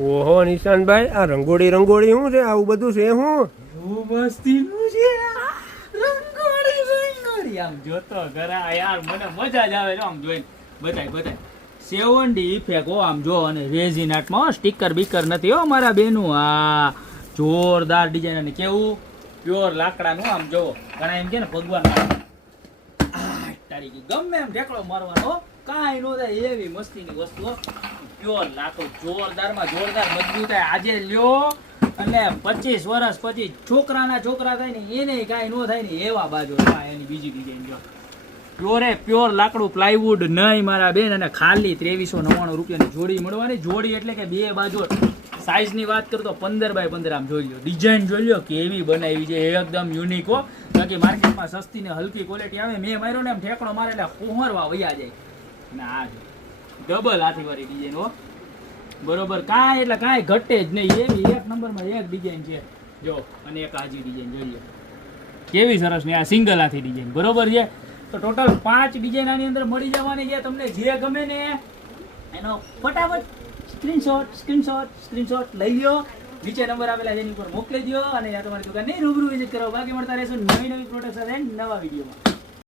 ઓહો, નિશાનભાઈ, આ રંગોળી રંગોળી શું છે? આવું બધું છે શું? મસ્તી મસ્તીનું છે રંગોળી રંગોળી. આમ જોતો ઘરા યાર મને મજા જ આવે છે આમ જોઈને. બધાય બધાય. સેવન્ડી હો, આમ જો, અને રેઝિન આર્ટમાં સ્ટીકર બીકર નથી હો મારા બેનું. આ જોરદાર ડિઝાઇન અને કેવું પ્યોર લાકડાનું, આમ જોવો. ઘણા એમ કે ને ભગવાન આ તારી ગમે એમ ઢેકડો મારવાનો કાંઈ નો થાય, એવી મસ્તીની વસ્તુ પ્યોર લાકડું જોરદારમાં જોરદાર મજબૂત થાય. આજે લ્યો, અને પચીસ વર્ષ પછી છોકરાના છોકરા થાય ને, એને કાંઈ નો થાય ને, એવા બાજુ એની બીજી ડિઝાઇન જો પ્યોરે પ્યોર લાકડું પ્લાયવુડ નહીં, મારા બેન. અને ખાલી ત્રેવીસો નવ્વાણું રૂપિયાની જોડી મળવાની. જોડી એટલે કે બે બાજુ સાઈઝની વાત કરું તો પંદર બાય પંદર આમ જોઈ લો ડિઝાઇન જોઈ લો કેવી બનાવી છે એકદમ યુનિક હો. બાકી માર્કેટમાં સસ્તી ને હલકી ક્વોલિટી આવે. મેં માર્યો ને એમ ઠેકણો મારે એટલે કુંવરવા વયા જાય. ને આ જો ડબલ હાથી વાળી ડિઝાઇન હો. બરોબર, કાંઈ એટલે કાંઈ ઘટે જ નહીં. એવી એક નંબરમાં એક ડિઝાઇન છે. જો, અને એક હાજી ડિઝાઇન જોઈ લો કેવી સરસ ને આ સિંગલ હાથી ડિઝાઇન બરોબર છે? તો ટોટલ પાંચ ડિઝાઇન આની અંદર મળી જવાની છે. તમને જે ગમે ને એનો ફટાફટ સ્ક્રીનશોટ સ્ક્રીનશોટ સ્ક્રીનશોટ લઈ લો નીચે નંબર આપેલા છે, એની ઉપર મોકલી દો અને યા તમારી દુકાનની રૂબરૂ વિઝિટ કરો. બાકી મળતા રહેશું નવી નવી પ્રોડક્ટ સાથે નવા વિડીયોમાં.